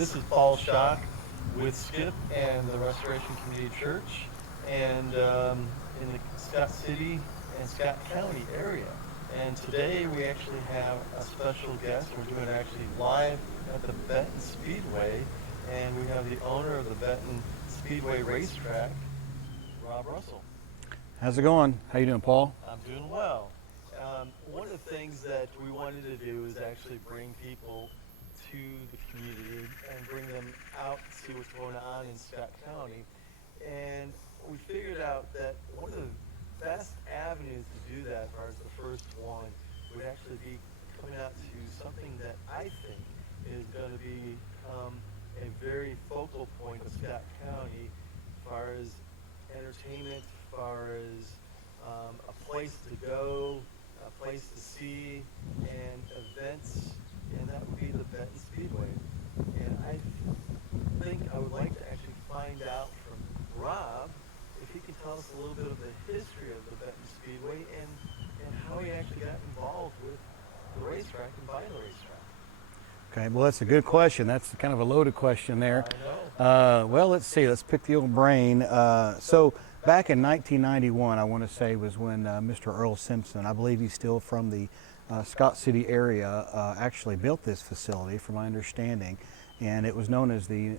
This is Paul Schock with Skip and the Restoration Community Church, and in the Scott City and Scott County area. And today we actually have a special guest. We're doing it actually live at the Benton Speedway, and we have the owner of the Benton Speedway racetrack, Rob Russell. How's it going? How you doing, Paul? I'm doing well. One of the things that we wanted to do is actually bring people to the community and bring them out to see what's going on in Scott County. And we figured out that one of the best avenues to do that, as far as the first one, would actually be coming out to something that I think is going to be a very focal point of Scott County, as far as entertainment, as far as a place to go, a place to see, and events, and that would be the Benton Speedway. And I think I would like to actually find out from Rob if he can tell us a little bit of the history of the Benton Speedway and how he actually got involved with the racetrack and buying the racetrack. Okay, well, that's a good question. That's kind of a loaded question there. I know. Well, let's see. Let's pick the old brain. So back in 1991, I want to say, was when Mr. Earl Simpson, I believe he's still from the Scott City area, actually built this facility, from my understanding, and it was known as the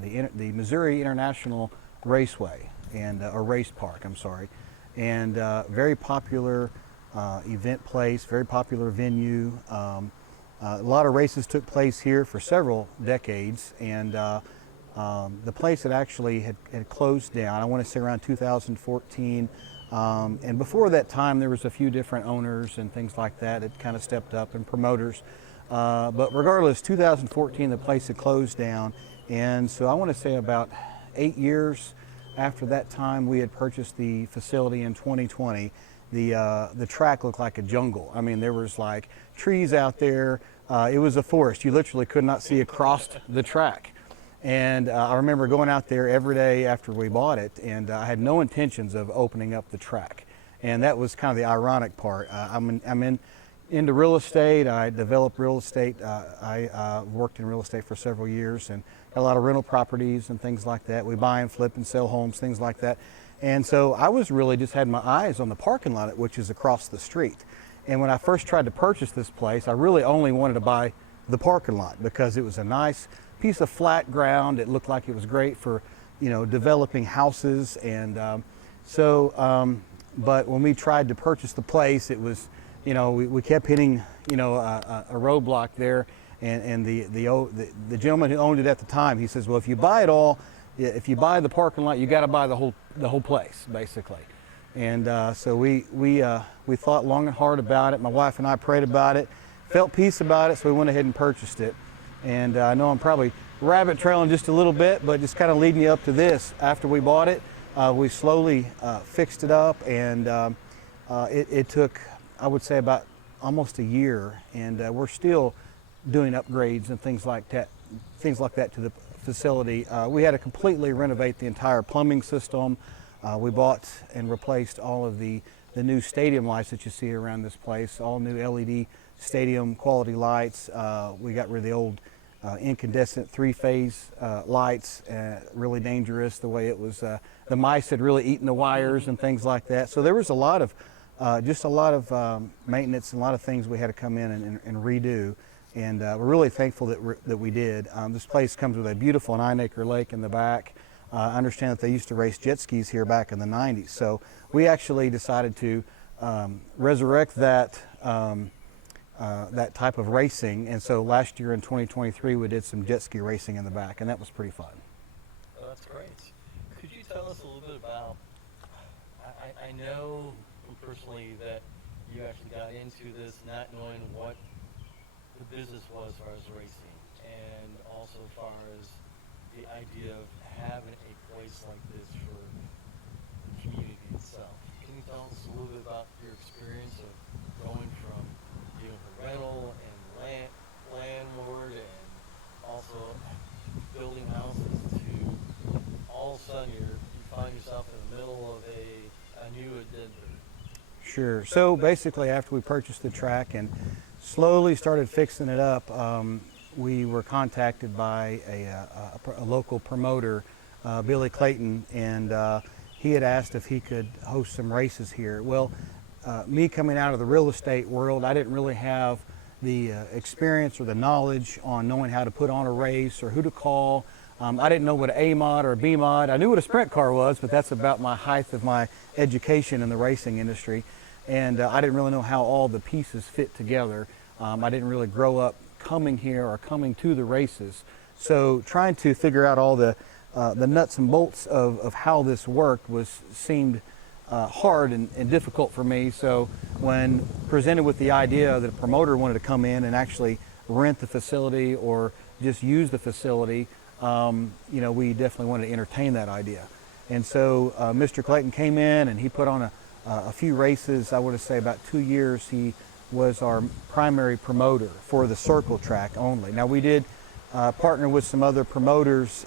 Missouri International Raceway, and or Race Park, I'm sorry, and very popular event place, very popular venue. A lot of races took place here for several decades, and the place had actually had closed down, I want to say around 2014. And before that time, there was a few different owners and things like that that kind of stepped up, and promoters. But regardless, 2014, the place had closed down. And so I want to say about 8 years after that time, we had purchased the facility in 2020. The track looked like a jungle. I mean, there was like trees out there. It was a forest. You literally could not see across the track. And I remember going out there every day after we bought it, and I had no intentions of opening up the track. And that was kind of the ironic part. I'm into real estate. I developed real estate. I worked in real estate for several years and got a lot of rental properties and things like that. We buy and flip and sell homes, things like that. And so I was really just had my eyes on the parking lot, which is across the street. And when I first tried to purchase this place, I really only wanted to buy the parking lot because it was a nice piece of flat ground. It looked like it was great for, developing houses. And but when we tried to purchase the place, it was, we kept hitting, a roadblock there. And the gentleman who owned it at the time, he says, well, if you buy it all, if you buy the parking lot, you got to buy the whole place, basically. And so we thought long and hard about it. My wife and I prayed about it, felt peace about it, so we went ahead and purchased it. And I know I'm probably rabbit trailing just a little bit, but just kind of leading you up to this. After we bought it, we slowly fixed it up, and it took, I would say, about almost a year, and we're still doing upgrades and things like that to the facility. We had to completely renovate the entire plumbing system. We bought and replaced all of the new stadium lights that you see around this place, all new LED stadium quality lights. We got rid of the old incandescent three-phase lights, really dangerous the way it was. The mice had really eaten the wires and things like that. So there was a lot of maintenance and a lot of things we had to come in and redo. And we're really thankful that we did. This place comes with a beautiful 9-acre lake in the back. I understand that they used to race jet skis here back in the 90s. So we actually decided to resurrect that type of racing. And so last year in 2023, we did some jet ski racing in the back, and that was pretty fun. Oh, that's great. Could you tell us a little bit about, I know personally that you actually got into this not knowing what the business was as far as racing, and also as far as the idea of having a place like this for the community itself. Can you tell us a little bit about your experience of going from being a rental and landlord and also building houses to all of a sudden you find yourself in the middle of a new adventure? Sure. So basically, after we purchased the track and slowly started fixing it up, we were contacted by a local promoter, Billy Clayton, and he had asked if he could host some races here. Well, me coming out of the real estate world, I didn't really have the experience or the knowledge on knowing how to put on a race or who to call. I didn't know what an A mod or a B mod. I knew what a sprint car was, but that's about my height of my education in the racing industry. And I didn't really know how all the pieces fit together. I didn't really grow up coming here or coming to the races. So trying to figure out all the nuts and bolts of how this worked seemed hard and difficult for me. So when presented with the idea that a promoter wanted to come in and actually rent the facility or just use the facility, we definitely wanted to entertain that idea. And so Mr. Clayton came in and he put on a few races. I would say about 2 years he was our primary promoter for the circle track only. Now we did partner with some other promoters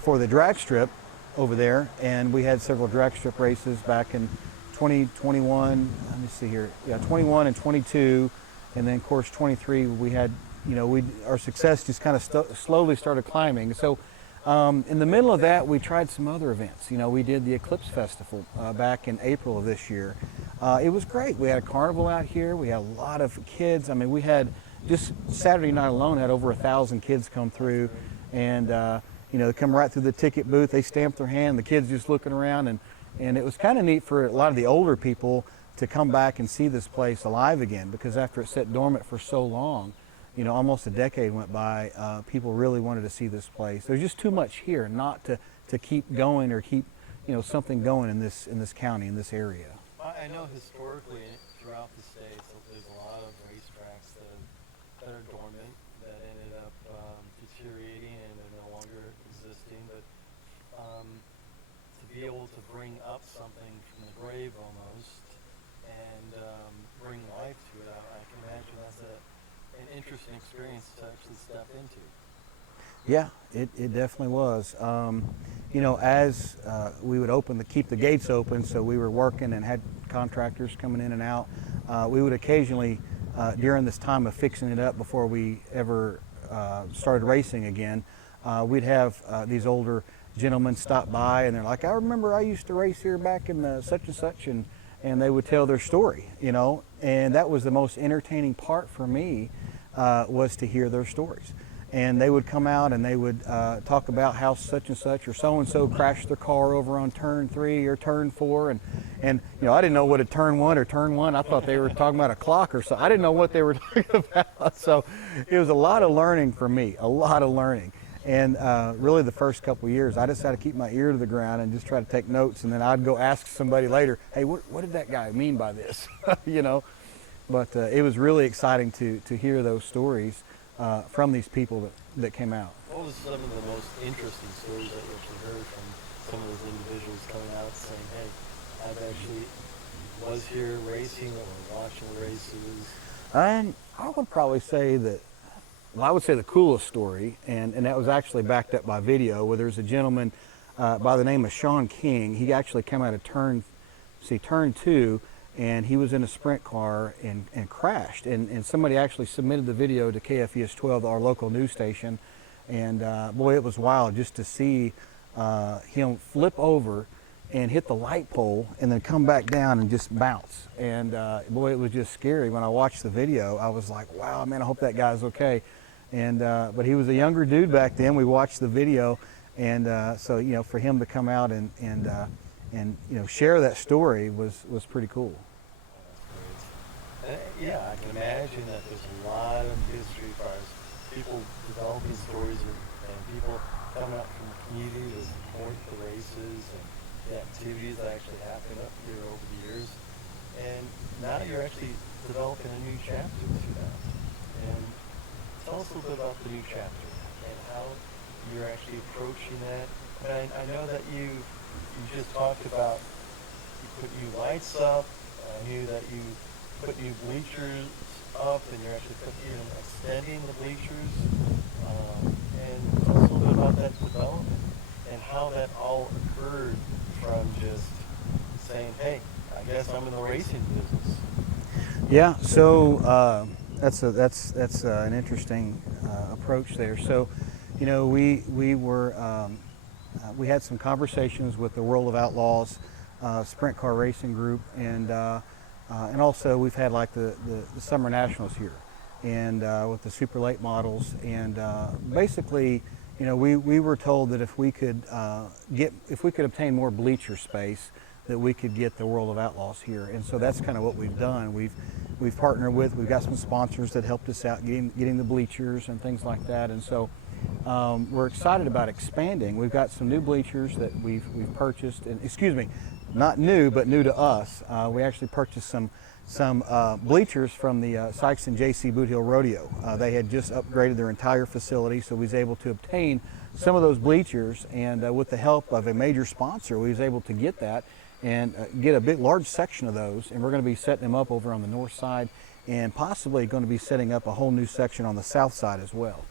for the drag strip over there, and we had several drag strip races back in 2021. Let me see here. Yeah, 21 and 22, and then of course 23. We had, our success just kind of slowly started climbing. So in the middle of that, we tried some other events. We did the Eclipse Festival back in April of this year. It was great. We had a carnival out here. We had a lot of kids. I mean, we had just Saturday night alone had over 1,000 kids come through, and they come right through the ticket booth. They stamp their hand. The kids just looking around, and it was kind of neat for a lot of the older people to come back and see this place alive again, because after it sat dormant for so long, almost a decade went by, people really wanted to see this place. There's just too much here not to keep going or keep something going in this county, in this area. I know historically throughout the state, there's a lot of racetracks that are dormant, that ended up deteriorating and they're no longer existing. But to be able to bring up something from the grave almost and bring life to it, I can imagine that's an interesting experience to actually step into. Yeah, it definitely was. As we would keep the gates open, so we were working and had contractors coming in and out, we would occasionally, during this time of fixing it up before we ever started racing again, we'd have these older gentlemen stop by, and they're like, I remember I used to race here back in the such and such, and they would tell their story, and that was the most entertaining part for me, was to hear their stories. And they would come out and they would talk about how such and such or so-and-so crashed their car over on turn 3 or turn 4. And I didn't know what a turn 1 or turn 1. I thought they were talking about a clock or so. I didn't know what they were talking about. So it was a lot of learning for me, a lot of learning. And really the first couple of years, I just had to keep my ear to the ground and just try to take notes. And then I'd go ask somebody later, hey, what did that guy mean by this? But it was really exciting to hear those stories from these people that came out. What was some of the most interesting stories that you actually heard from some of those individuals coming out saying, hey, I've actually was here racing or watching races? And I would probably say that, I would say the coolest story, and that was actually backed up by video, where there's a gentleman by the name of Sean King. He actually came out of turn 2, and he was in a sprint car and crashed. And somebody actually submitted the video to KFES 12, our local news station. And boy, it was wild just to see him flip over and hit the light pole and then come back down and just bounce. And boy, it was just scary. When I watched the video, I was like, wow, man, I hope that guy's okay. And but he was a younger dude back then. We watched the video, and so for him to come out and share that story was pretty cool. Yeah, I can imagine that there's a lot of history as far as people developing stories and people coming out from the community to support the races and the activities that actually happened up here over the years. And now you're actually developing a new chapter to that. And tell us a little bit about the new chapter and how you're actually approaching that. And I know that you just talked about you put new lights up. I knew that you put new bleachers up, and you're actually extending the bleachers. And tell us a little bit about that development and how that all occurred from just saying, hey, I guess I'm in the racing business. Yeah, so that's an interesting approach there. So, we had some conversations with the World of Outlaws Sprint Car Racing Group, and also we've had like the Summer Nationals here, and with the super late models, and basically, we were told that if we could obtain more bleacher space, that we could get the World of Outlaws here, and so that's kind of what we've done. We've partnered we've got some sponsors that helped us out getting the bleachers and things like that, and so we're excited about expanding. We've got some new bleachers that we've purchased, and excuse me, not new, but new to us. We actually purchased some bleachers from the Sykes and J.C. Boot Hill Rodeo. They had just upgraded their entire facility, so we was able to obtain some of those bleachers, and with the help of a major sponsor, we was able to get that and get a large section of those, and we're going to be setting them up over on the north side, and possibly going to be setting up a whole new section on the south side as well.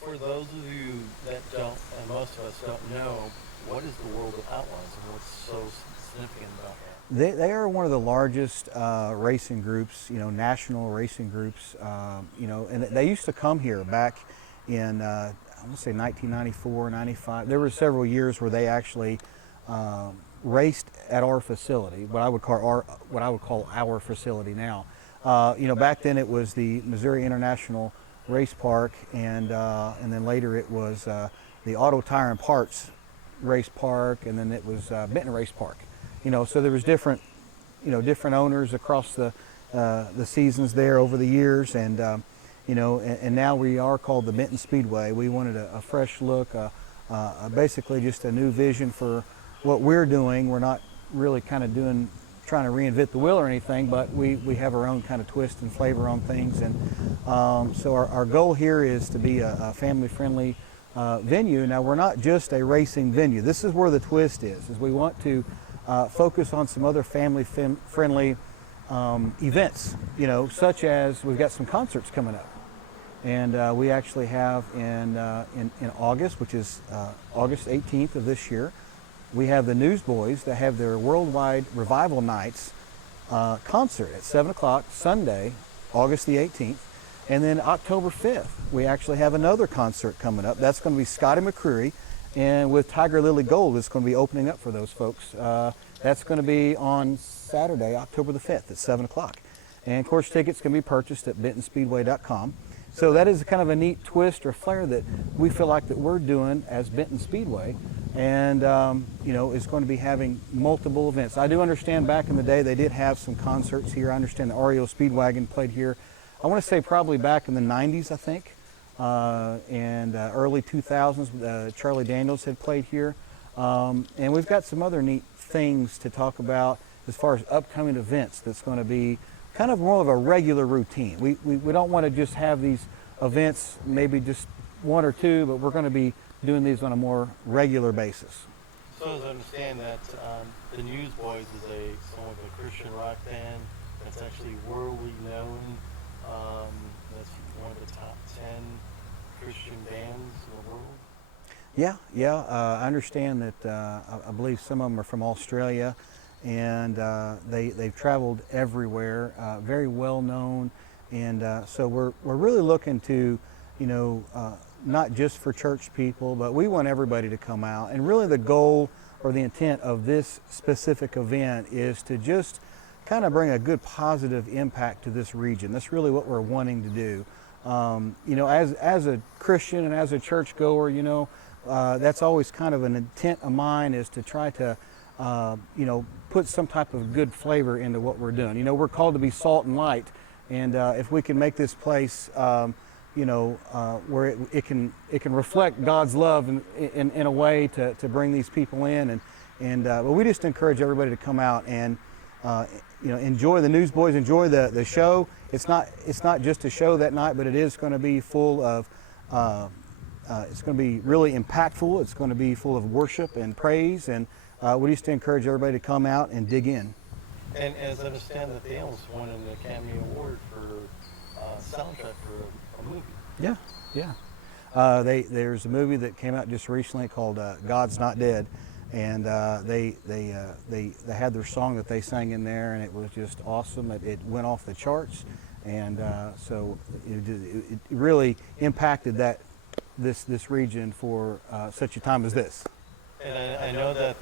For those of you that don't, and most of us don't know, what is the World of Outlaws and what's so significant about that? They are one of the largest racing groups, national racing groups, and they used to come here back in, I want to say 1994, 95. There were several years where they actually raced at our facility, what I would call our facility now. Back then it was the Missouri International Race Park, and then later it was the Auto Tire and Parts Race Park, and then it was Benton Race Park. So there was different owners across the seasons there over the years, and and now we are called the Benton Speedway. We wanted a fresh look, basically just a new vision for what we're doing. We're not really kind of trying to reinvent the wheel or anything, but we have our own kind of twist and flavor on things, and so our goal here is to be a family-friendly venue. Now, we're not just a racing venue. This is where the twist is we want to focus on some other family-friendly events, such as we've got some concerts coming up, and we actually have in August, which is August 18th of this year, we have the Newsboys that have their Worldwide Revival Nights concert at 7 o'clock Sunday, August the 18th. And then October 5th, we actually have another concert coming up. That's going to be Scotty McCreery, and with Tiger Lily Gold, it's going to be opening up for those folks. That's going to be on Saturday, October the 5th at 7 o'clock. And of course, tickets can be purchased at bentonspeedway.com. So that is kind of a neat twist or flair that we feel like that we're doing as Benton Speedway, and is going to be having multiple events. I do understand back in the day they did have some concerts here. I understand the REO Speedwagon played here. I want to say probably back in the 90s, I think, and early 2000s. Charlie Daniels had played here, and we've got some other neat things to talk about as far as upcoming events. That's going to be kind of more of a regular routine. We don't want to just have these events, maybe just one or two, but we're going to be doing these on a more regular basis. So as I understand that the Newsboys is somewhat of a Christian rock band that's actually worldly known. That's one of the top 10 Christian bands in the world. Yeah. I understand that I believe some of them are from Australia, and they've traveled everywhere, very well known, and so we're really looking to, not just for church people, but we want everybody to come out. And really the goal or the intent of this specific event is to just kind of bring a good positive impact to this region. That's really what we're wanting to do. As a Christian and as a churchgoer, that's always kind of an intent of mine, is to try to put some type of good flavor into what we're doing. We're called to be salt and light, and if we can make this place where it can reflect God's love in a way to bring these people in, but we just encourage everybody to come out and enjoy the Newsboys, enjoy the show. It's not just a show that night, but it is going to be full of it's going to be really impactful. It's going to be full of worship and praise, and we just encourage everybody to come out and dig in. And as I understand that they almost won an Academy Award for soundtrack for a movie. Yeah. There's a movie that came out just recently called God's Not Dead, and they had their song that they sang in there, and it was just awesome. It went off the charts, and so it really impacted that this region for such a time as this. And I know that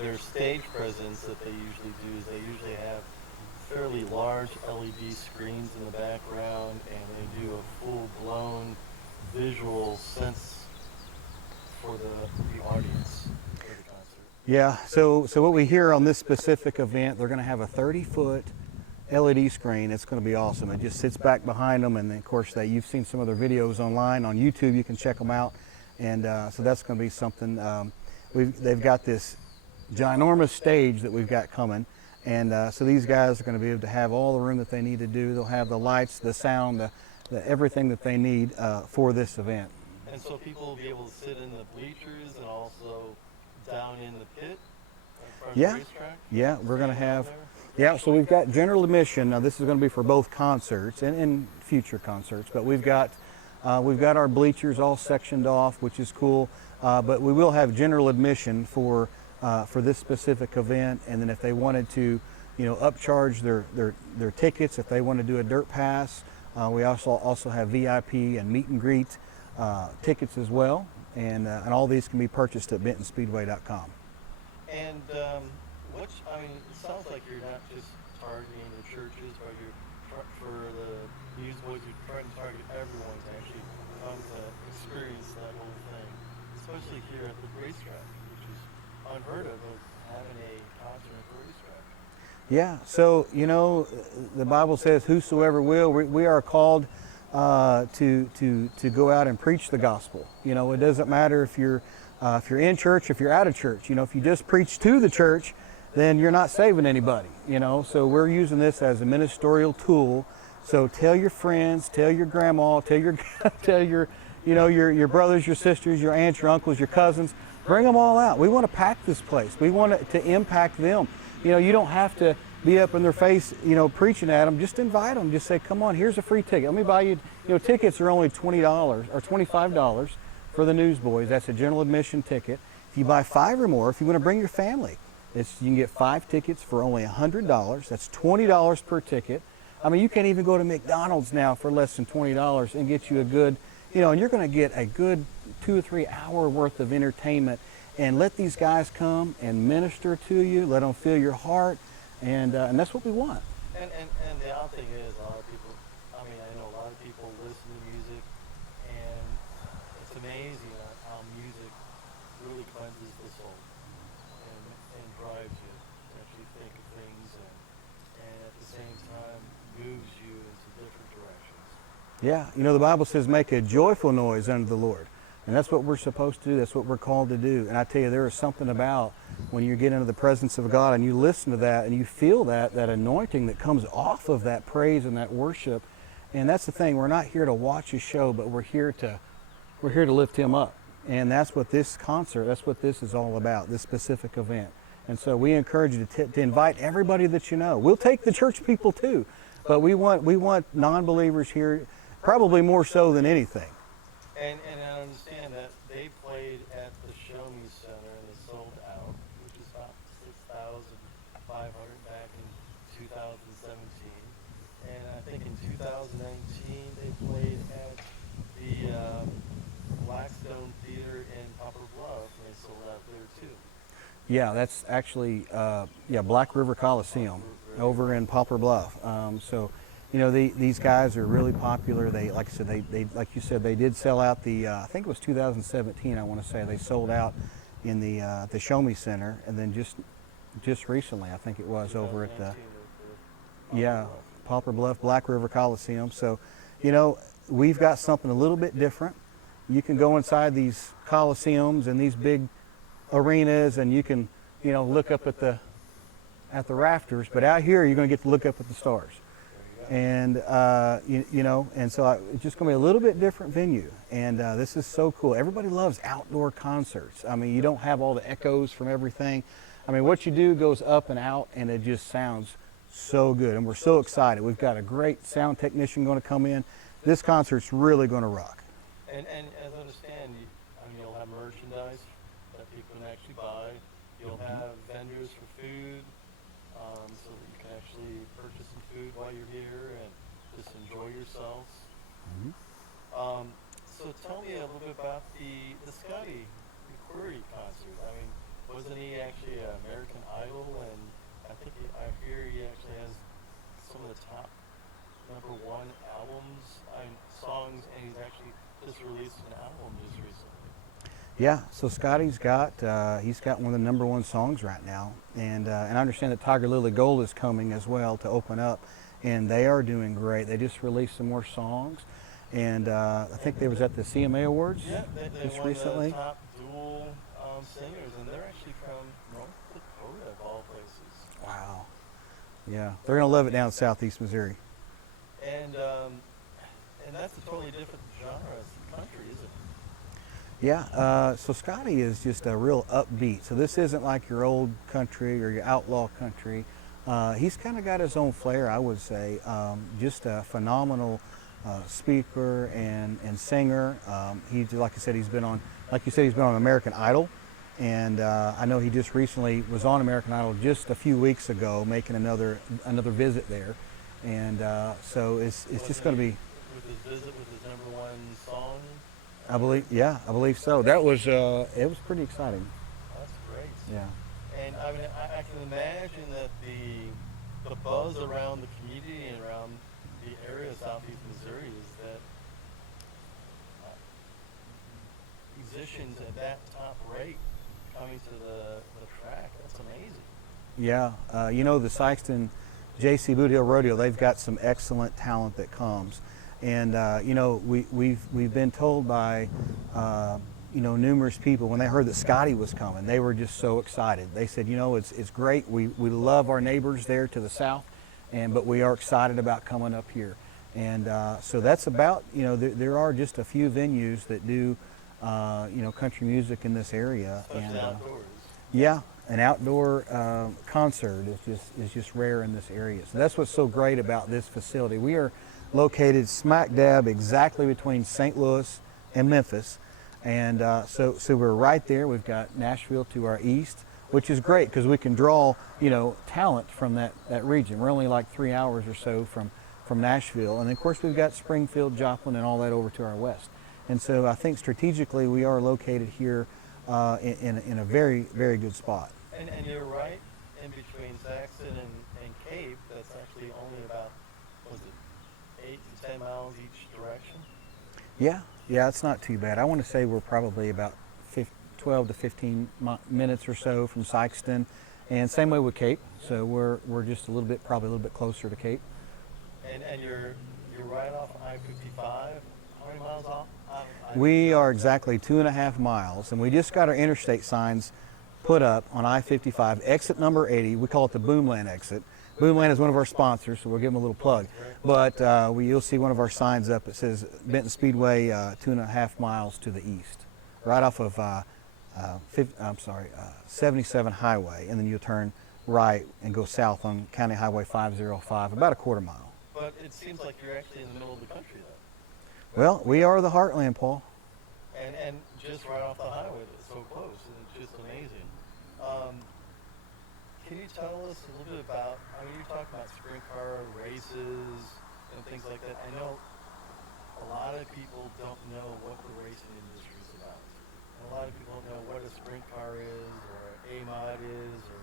their stage presence that they usually do is they usually have fairly large LED screens in the background, and they do a full-blown visual sense for the audience for the concert. Yeah, so what we hear on this specific event, they're going to have a 30-foot LED screen. It's going to be awesome. It just sits back behind them, and then, of course, you've seen some of their videos online on YouTube. You can check them out, and so that's going to be something. They've got this ginormous stage that we've got coming, and so these guys are going to be able to have all the room that they need to do. They'll have the lights, the sound, the everything that they need for this event. And so people will be able to sit in the bleachers and also down in the pit in front of the racetrack? Yeah, we're going to have, yeah, so we've got general admission. Now this is going to be for both concerts and future concerts, but we've got our bleachers all sectioned off, which is cool, but we will have general admission for this specific event, and then if they wanted to, upcharge their tickets, if they want to do a dirt pass, we also have VIP and meet and greet tickets as well, and all these can be purchased at bentonspeedway.com. And it sounds like you're not just targeting the churches, but for the News Boys, you're trying to target everyone to actually come to experience that whole thing, especially here at the racetrack, which is unheard of having a concert at the racetrack. Yeah, so the Bible says, "Whosoever will." We are called to go out and preach the gospel. It doesn't matter if you're in church, if you're out of church. If you just preach to the church, then you're not saving anybody. So we're using this as a ministerial tool. So tell your friends, tell your grandma, tell your your brothers, your sisters, your aunts, your uncles, your cousins. Bring them all out. We want to pack this place. We want it to impact them. You don't have to be up in their face, preaching at them. Just invite them. Just say, "Come on, here's a free ticket. Let me buy you." Tickets are only $20 or $25 for the Newsboys. That's a general admission ticket. If you buy 5 or more, if you want to bring your family, you can get 5 tickets for only $100. That's $20 per ticket. I mean, you can't even go to McDonald's now for less than $20 and get you a good, and you're going to get a good 2 or 3 hour worth of entertainment. And let these guys come and minister to you. Let them feel your heart, and that's what we want. And the odd thing is, a lot of people, I know a lot of people listen to music, and it's amazing how music really cleanses the soul and drives you to actually think of things, and at the same time moves you into different directions. Yeah, the Bible says, "Make a joyful noise unto the Lord." And that's what we're supposed to do. That's what we're called to do. And I tell you, there is something about when you get into the presence of God and you listen to that and you feel that anointing that comes off of that praise and that worship. And that's the thing. We're not here to watch a show, but we're here to lift Him up. And that's what this concert, that's what this is all about, this specific event. And so we encourage you to invite everybody that you know. We'll take the church people too, but we want non-believers here, probably more so than anything. And I understand that they played at the Show Me Center and they sold out, which is about 6,500 back in 2017. And I think in 2019 they played at the Blackstone Theater in Poplar Bluff, and they sold out there too. Yeah, that's actually Black River Coliseum over in Poplar Bluff. These guys are really popular. They, like I said, they like you said, they did sell out the. I think it was 2017. I want to say they sold out in the Show Me Center, and then just recently, I think it was over at the Poplar Bluff Black River Coliseum. So, we've got something a little bit different. You can go inside these coliseums and these big arenas, and you can look up at the rafters. But out here, you're going to get to look up at the stars. And and so it's just going to be a little bit different venue, and this is so cool. Everybody loves outdoor concerts. I mean, you don't have all the echoes from everything. I mean, what you do goes up and out, and it just sounds so good, and we're so excited. We've got a great sound technician going to come in. This concert's really going to rock. And as I understand, you'll have merchandise that people can actually buy. You'll have vendors for food, so that you can actually purchase some food while you're here and just enjoy yourselves. So tell me a little bit about the Scotty McCreery concert. I mean, wasn't he actually an American Idol? And I hear he actually has some of the top #1 albums and songs, and he's actually just released an album just recently. Yeah, so Scotty's got he's got one of the #1 songs right now, and I understand that Tiger Lily Gold is coming as well to open up, and they are doing great. They just released some more songs, and I think they was at the CMA Awards Yeah, they just won recently. the top dual singers, and they're actually from North Dakota, of all places. Wow. Yeah, they're gonna love it down in Southeast Missouri. And that's a totally different genre of country, isn't it? Yeah, so Scotty is just a real upbeat. So this isn't like your old country or your outlaw country. He's kind of got his own flair, I would say. Just a phenomenal speaker and singer. He, like I said, he's been on, like you said, he's been on American Idol, and I know he just recently was on American Idol just a few weeks ago, making another visit there, and so it's just going to be. With his visit with his #1 song. I believe so. That was it was pretty exciting. That's great. Yeah. And I mean, I can imagine that the buzz around the community and around the area of Southeast Missouri is that musicians at that top rate coming to the track. That's amazing. Yeah, you know, the Sykeston J.C. Boot Hill Rodeo, they've got some excellent talent that comes. And, you know, we've been told by, you know, numerous people when they heard that Scotty was coming, they were just so excited. They said, you know, it's great. We love our neighbors there to the south, but we are excited about coming up here. And so that's about, you know, there are just a few venues that do, you know, country music in this area. Especially outdoors. Yeah, an outdoor concert is just rare in this area. So that's what's so great about this facility. We are located smack dab exactly between St. Louis and Memphis, and so we're right there. We've got Nashville to our east, which is great because we can draw, you know, talent from that region. We're only like 3 hours or so from Nashville, and of course we've got Springfield, Joplin, and all that over to our west. And so I think strategically we are located here in a very, very good spot. And you're right in between Saxon and Cape. That's actually only about, was it 8 to 10 miles each direction? Yeah, it's not too bad. I want to say we're probably about 12 to 15 minutes or so from Sykeston, and same way with Cape. So we're just probably a little bit closer to Cape. And you're right off I-55. How many miles off? We are exactly 2.5 miles, and we just got our interstate signs put up on I-55, exit number 80. We call it the Boomland exit. Boomland is one of our sponsors, so we'll give them a little plug. But you'll see one of our signs up. It says Benton Speedway, 2.5 miles to the east, right off of 77 Highway, and then you'll turn right and go south on County Highway 505, about a quarter mile. But it seems like you're actually in the middle of the country, though. Well, we are the heartland, Paul. And just right off the highway, that's so close, and it's just amazing. Can you tell us a little bit about, I mean, you're talking about sprint car races and things like that. I know a lot of people don't know what the racing industry is about. And a lot of people don't know what a sprint car is, or an A-mod is, or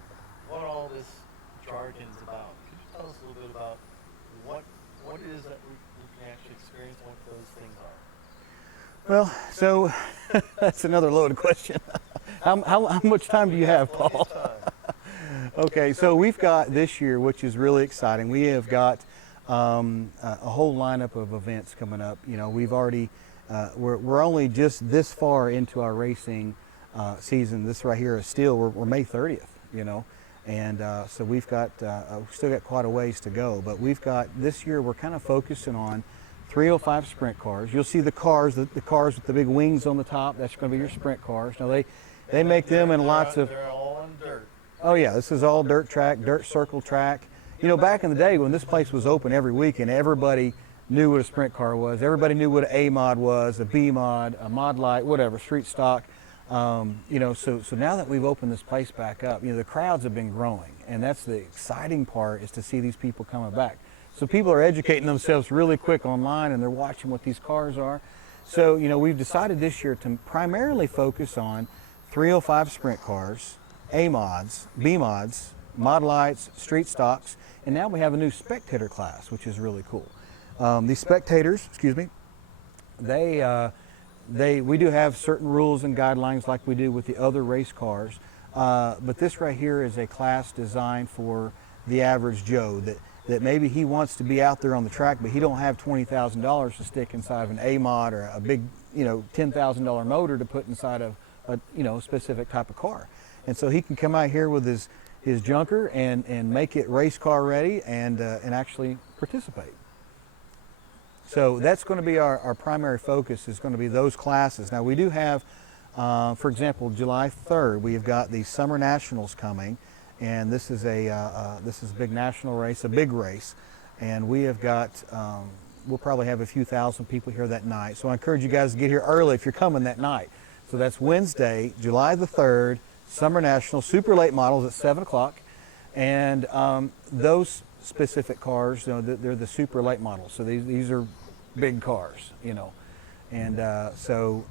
what all this jargon's about. Could you tell us a little bit about what it is that we can actually experience, what those things are? Well, so that's another loaded question. How much time do you have, Paul? Okay, so we've got this year, which is really exciting. We have got a whole lineup of events coming up. You know, we've already we're only just this far into our racing season. This right here is still we're May 30th. You know, and so we've still got quite a ways to go. But we've got this year we're kind of focusing on 305 sprint cars. You'll see the cars with the big wings on the top. That's going to be your sprint cars. Now they make them in lots of. They're all on dirt. Oh yeah, this is all dirt track, dirt circle track. You know, back in the day when this place was open every weekend, everybody knew what a sprint car was. Everybody knew what an A-mod was, a B-mod, a mod light, whatever, street stock. You know, so now that we've opened this place back up, you know, the crowds have been growing, and that's the exciting part, is to see these people coming back. So people are educating themselves really quick online, and they're watching what these cars are. So, we've decided this year to primarily focus on 305 sprint cars, A mods, B mods, mod lights, street stocks, and now we have a new spectator class, which is really cool. These spectators, we do have certain rules and guidelines like we do with the other race cars, but this right here is a class designed for the average Joe that maybe he wants to be out there on the track, but he don't have $20,000 to stick inside of an A mod or a big, $10,000 motor to put inside of a, specific type of car. And so he can come out here with his junker and make it race car ready and actually participate. So that's going to be our primary focus, is going to be those classes. Now we do have, for example, July 3rd, we've got the Summer Nationals coming, and this is a big national race, a big race, and we have got, we'll probably have a few thousand people here that night. So I encourage you guys to get here early if you're coming that night. So that's Wednesday, July the 3rd, Summer Nationals, super late models at 7 o'clock, and those specific cars, they're the super late models. So these are big cars, and so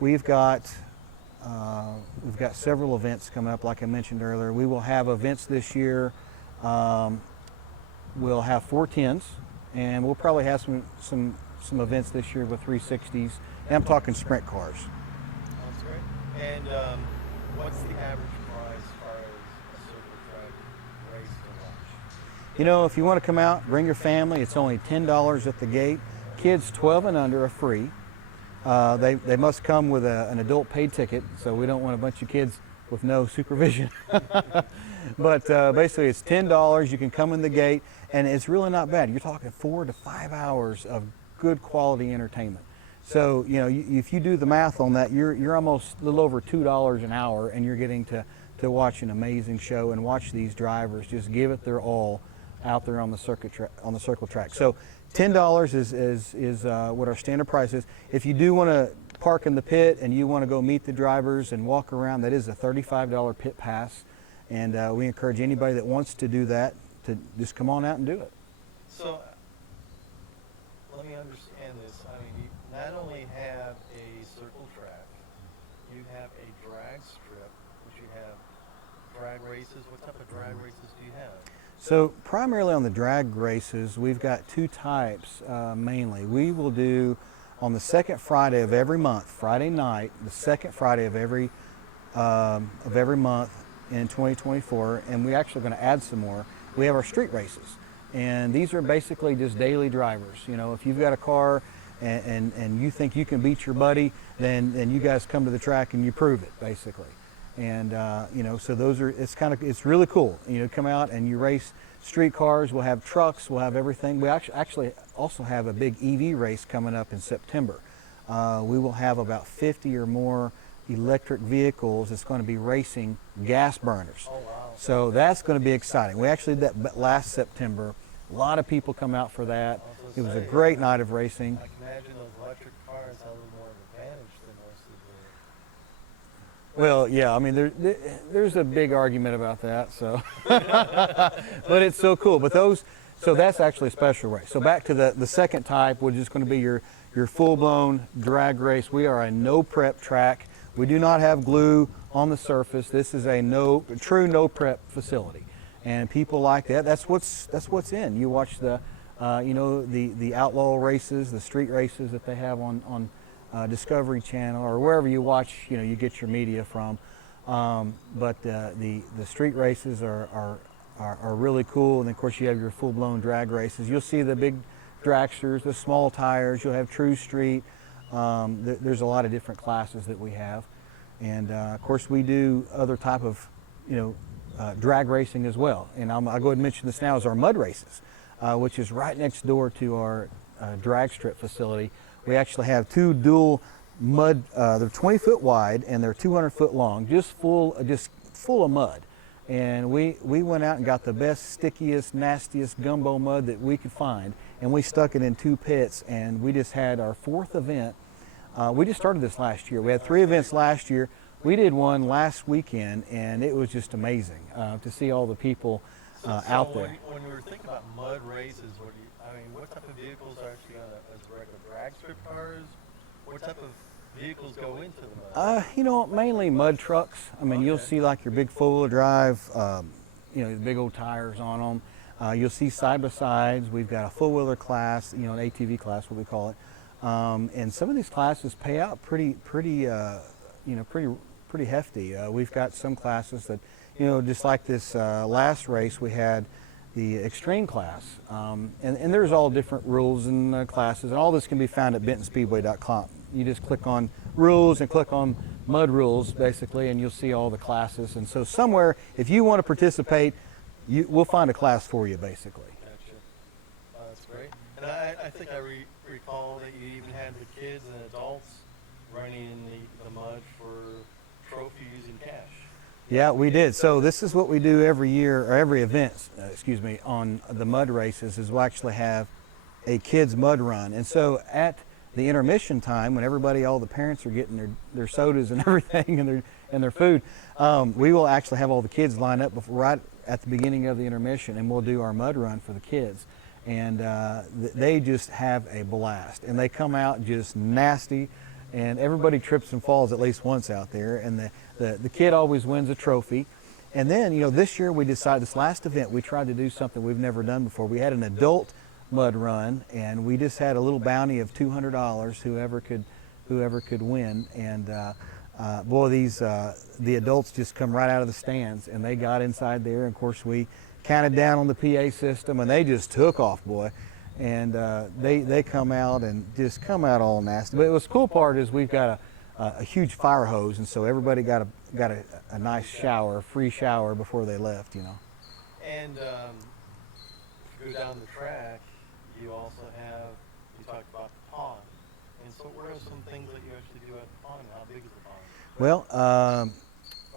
we've got several events coming up, like I mentioned earlier. We will have events this year. We'll have 410s, and we'll probably have some events this year with 360s. And I'm talking sprint cars. That's great. And what's the average price as far as a circle track race to watch? If you want to come out, bring your family. It's only $10 at the gate. Kids 12 and under are free. They must come with an adult paid ticket, so we don't want a bunch of kids with no supervision. But basically it's $10. You can come in the gate, and it's really not bad. You're talking 4 to 5 hours of good quality entertainment. So if you do the math on that, you're almost a little over $2 an hour, and you're getting to watch an amazing show and watch these drivers just give it their all out there on the circle track. So $10 is what our standard price is. If you do want to park in the pit and you want to go meet the drivers and walk around, that is a $35 pit pass, and we encourage anybody that wants to do that to just come on out and do it. So let me understand this. I mean, you not only have a circle track, you have a drag strip, which you have drag races. What type of drag races do you have? So primarily on the drag races, we've got two types mainly. We will do on the second Friday of every month, Friday night, the second Friday of every month in 2024, and we're actually going to add some more. We have our street races, and these are basically just daily drivers. If you've got a car and you think you can beat your buddy, then you guys come to the track and you prove it, basically. And so those are, it's really cool. Come out and you race street cars. We'll have trucks. We'll have everything. We actually also have a big EV race coming up in September. We will have about 50 or more electric vehicles that's going to be racing gas burners. Oh, wow. So that's going to be exciting. We actually did that last September. A lot of people come out for that. It was a great night of racing. I can imagine those electric cars have a little more of an advantage than most of the... Well, yeah, I mean, there's a big argument about that, so. But it's so cool. But so that's actually a special race. So back to the second type, which is going to be your full-blown drag race. We are a no-prep track. We do not have glue on the surface. This is a true no-prep facility. And people like that. That's what's in. You watch the outlaw races, the street races that they have on Discovery Channel or wherever you watch, you get your media from. But the street races are really cool, and of course you have your full-blown drag races. You'll see the big dragsters, the small tires. You'll have true street. There's a lot of different classes that we have, and of course we do other type of drag racing as well. And I'll go ahead and mention this now, is our mud races, which is right next door to our drag strip facility. We actually have two dual mud, they're 20 foot wide and they're 200 foot long, just full of mud. And we went out and got the best, stickiest, nastiest gumbo mud that we could find, and we stuck it in two pits, and we just had our fourth event. We just started this last year. We had 3 events last year. We did one last weekend, and it was just amazing to see all the people out there. When we were thinking about mud races, what type of vehicles are actually on a regular drag strip cars? what type of vehicles go into the mud? You know, mainly mud trucks. I mean, you'll Okay. see like your big four-wheel drive, you know, the big old tires on them. You'll see side-by-sides. We've got a four-wheeler class, you know, an ATV class, what we call it. And some of these classes pay out pretty, you know, pretty hefty. We've got some classes that, you know, just like this last race, we had the extreme class. And there's all different rules and classes, and all this can be found at bentonspeedway.com. You just click on rules and click on mud rules, basically, and you'll see all the classes. And so somewhere, if you want to participate, we'll find a class for you, basically. Gotcha. Oh, that's great. And I think I recall that you even had the kids and adults running in the mud for trophies and cash. Yeah, we did. So this is what we do every year, or every event, excuse me, on the mud races, is we'll actually have a kids mud run. And so at the intermission time, when all the parents are getting their sodas and everything and their food, we will actually have all the kids line up right at the beginning of the intermission, and we'll do our mud run for the kids. And they just have a blast, and they come out just nasty, and everybody trips and falls at least once out there, and the kid always wins a trophy. And then, you know, this year we decided, this last event, we tried to do something we've never done before. We had an adult mud run, and we just had a little bounty of $200, whoever could win. And boy, the adults just come right out of the stands, and they got inside there. And of course, we counted down on the PA system, and they just took off, boy. And they come out and just come out all nasty. But the cool part is we've got a huge fire hose, and so everybody got a nice shower, free shower before they left, you know. And if you go down the track, you also have, you talked about the pond. And so what are some things that you actually do at the pond? How big is the pond? Well,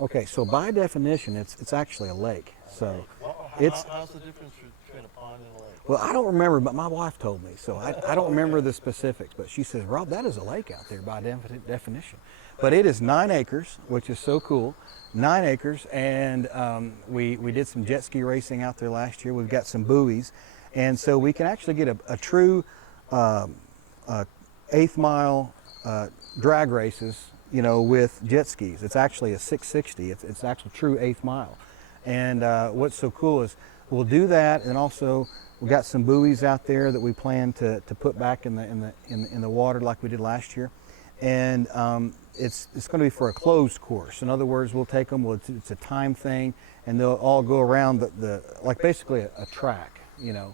okay, so by definition, it's actually a lake. So Well, it's, how's the difference between a pond and a lake? well, I don't remember, but my wife told me, so I don't remember the specifics. But she says, Rob, that is a lake out there by definition. But it is 9 acres, which is so cool. 9 acres, and we did some jet ski racing out there last year. We've got some buoys, and so we can actually get a true 1/8 mile drag races, you know, with jet skis. It's actually a 660. It's actual true 1/8 mile. And what's so cool is we'll do that, and also we've got some buoys out there that we plan to put back in the water like we did last year. And it's going to be for a closed course. In other words, we'll take them. It's a time thing, and they'll all go around the like basically a track, you know.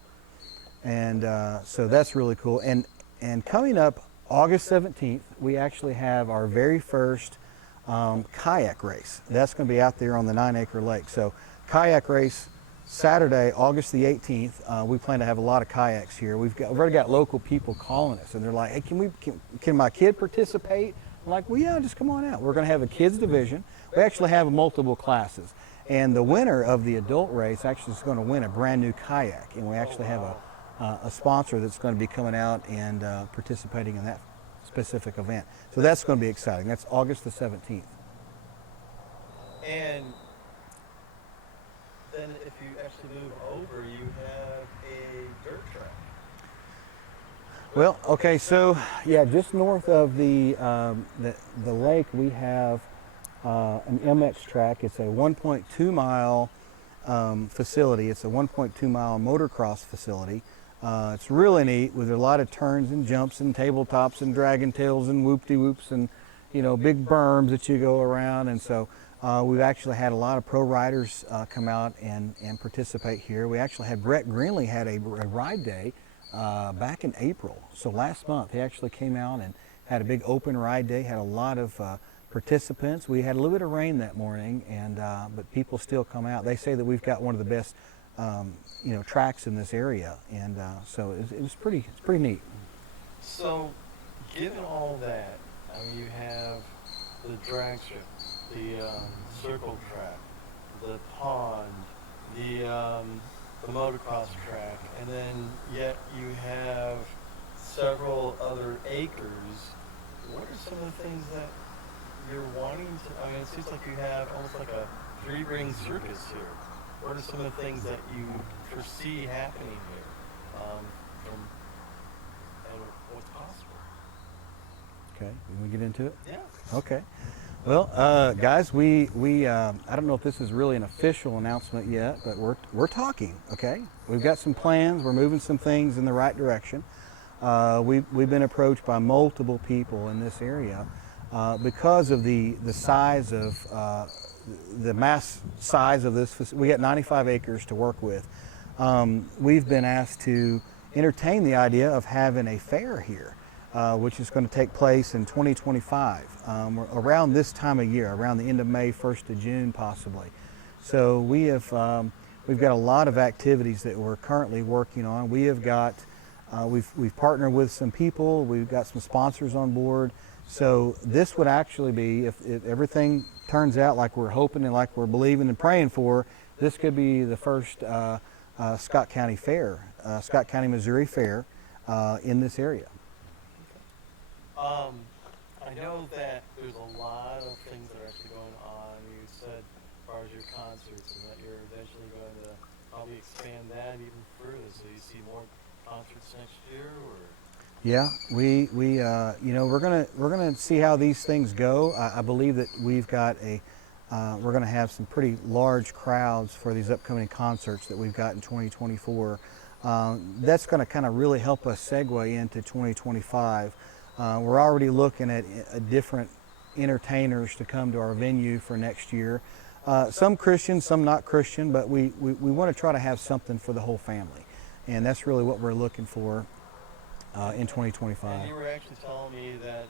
And so that's really cool. And coming up August 17th, we actually have our very first kayak race. That's going to be out there on the 9 acre lake. So kayak race Saturday, August the 18th. We plan to have a lot of kayaks here. We've already got local people calling us, and they're like, "Hey, can my kid participate?" I'm like, "Well, yeah, just come on out." We're going to have a kids division. We actually have multiple classes, and the winner of the adult race actually is going to win a brand new kayak. And we actually have a sponsor that's going to be coming out and participating in that specific event. So that's going to be exciting. That's August the 17th. And then if you actually move over, you have a dirt track. Well, okay, so yeah, just north of the lake, we have an MX track. It's a 1.2 mile facility. It's a 1.2 mile motocross facility. It's really neat with a lot of turns and jumps and tabletops and dragon tails and whoop-de-whoops and, you know, big berms that you go around. And so we've actually had a lot of pro riders come out and participate here. We actually had Brett Greenlee had a ride day back in April. So last month he actually came out and had a big open ride day, had a lot of participants. We had a little bit of rain that morning, and but people still come out. They say that we've got one of the best you know, tracks in this area, and so it's pretty neat. So, given all that, I mean, you have the drag strip, the circle track, the pond, the motocross track, and then yet you have several other acres. What are some of the things that you're wanting to? I mean, it seems like you have almost like a 3-ring circus here. What are some of the things that you foresee happening here, and what's possible? Okay, can we get into it? Yeah. Okay. Well, guys, we I don't know if this is really an official announcement yet, but we're talking. Okay, we've got some plans. We're moving some things in the right direction. We've been approached by multiple people in this area because of the size of the mass size of this. We got 95 acres to work with. We've been asked to entertain the idea of having a fair here, which is going to take place in 2025, around this time of year, around the end of May, 1st of June possibly. So we've got a lot of activities that we're currently working on. We have got, we've partnered with some people, we've got some sponsors on board. So this would actually be, if everything turns out like we're hoping and like we're believing and praying for, this could be the first Scott County Fair, Scott County, Missouri Fair in this area. I know that there's a lot of things that are actually going on. You said as far as your concerts and that you're eventually going to probably expand that even further. So you see more concerts next year, or? Yeah, we're gonna see how these things go. I believe that we've got we're gonna have some pretty large crowds for these upcoming concerts that we've got in 2024. That's gonna kind of really help us segue into 2025. We're already looking at different entertainers to come to our venue for next year. Some Christian, some not Christian, but we want to try to have something for the whole family. And that's really what we're looking for in 2025. And you were actually telling me that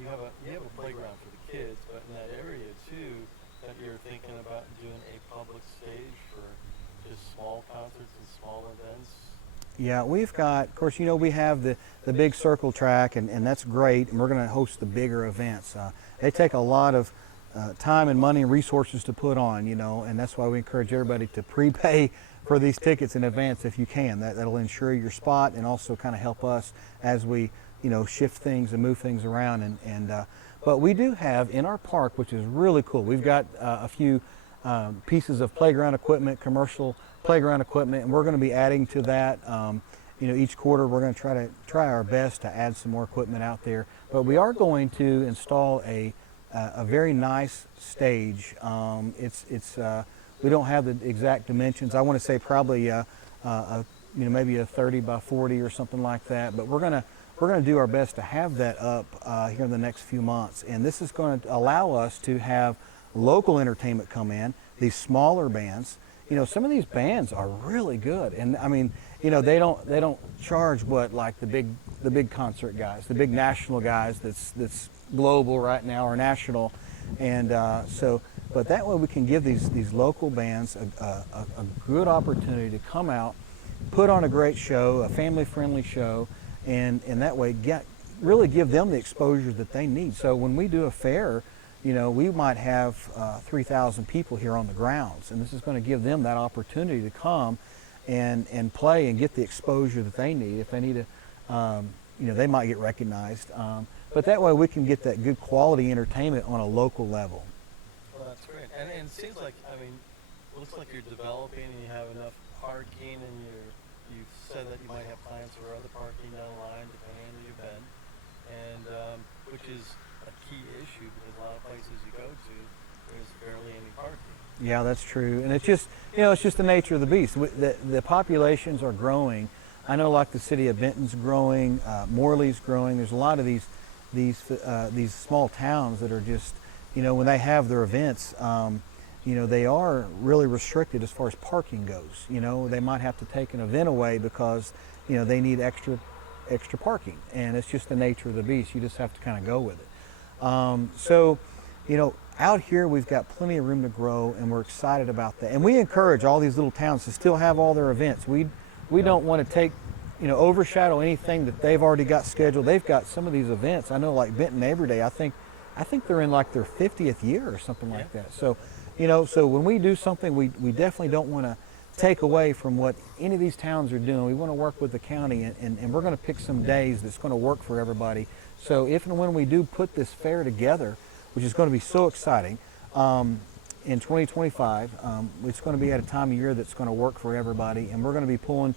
you have a playground for the kids, but in that area too, that you're thinking about doing a public stage for just small concerts and small events. Yeah, we've got, of course, we have the big circle track, and that's great, and we're going to host the bigger events. They take a lot of time and money and resources to put on, and that's why we encourage everybody to prepay for these tickets in advance if you can. That'll ensure your spot and also kind of help us as we, shift things and move things around. But we do have in our park, which is really cool, we've got a few pieces of playground equipment, commercial playground equipment, and we're going to be adding to that. Each quarter we're going to try our best to add some more equipment out there. But we are going to install a very nice stage. We don't have the exact dimensions. I want to say probably maybe a 30 by 40 or something like that. But we're going to do our best to have that up here in the next few months. And this is going to allow us to have local entertainment come in. These smaller bands. Some of these bands are really good, and I mean, they don't charge like the big concert guys, the big national guys that's global right now or national, and but that way we can give these local bands a good opportunity to come out, put on a great show, a family-friendly show, and that way really give them the exposure that they need. So when we do a fair, we might have 3,000 people here on the grounds, and this is going to give them that opportunity to come and play and get the exposure that they need. If they need they might get recognized. But that way we can get that good quality entertainment on a local level. Well, that's great. And it seems like, it looks like you're developing and you have enough parking, and you've said that you might have plans for other parking down the line depending on the event, and which is a key issue because a lot of places you go to, there's barely any parking. Yeah, that's true, and it's just the nature of the beast. The populations are growing. I know, like the city of Benton's growing, Morley's growing. There's a lot of these small towns that are just, when they have their events, they are really restricted as far as parking goes. They might have to take an event away because they need extra parking, and it's just the nature of the beast. You just have to kind of go with it. Out here we've got plenty of room to grow, and we're excited about that. And we encourage all these little towns to still have all their events. We don't want to take, overshadow anything that they've already got scheduled. They've got some of these events. I know, like Benton Neighbor Day. I think they're in like their 50th year or something like that. So, so when we do something, we definitely don't want to take away from what any of these towns are doing. We want to work with the county, and we're going to pick some days that's going to work for everybody. So if and when we do put this fair together, which is going to be so exciting, in 2025, it's going to be at a time of year that's going to work for everybody, and we're going to be pulling,